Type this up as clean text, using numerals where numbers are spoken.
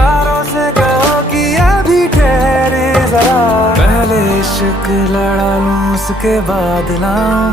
सितारों से कहो कि अभी ठहरे जरा, पहले इश्क लड़ा लूं उसके बाद लाऊंगा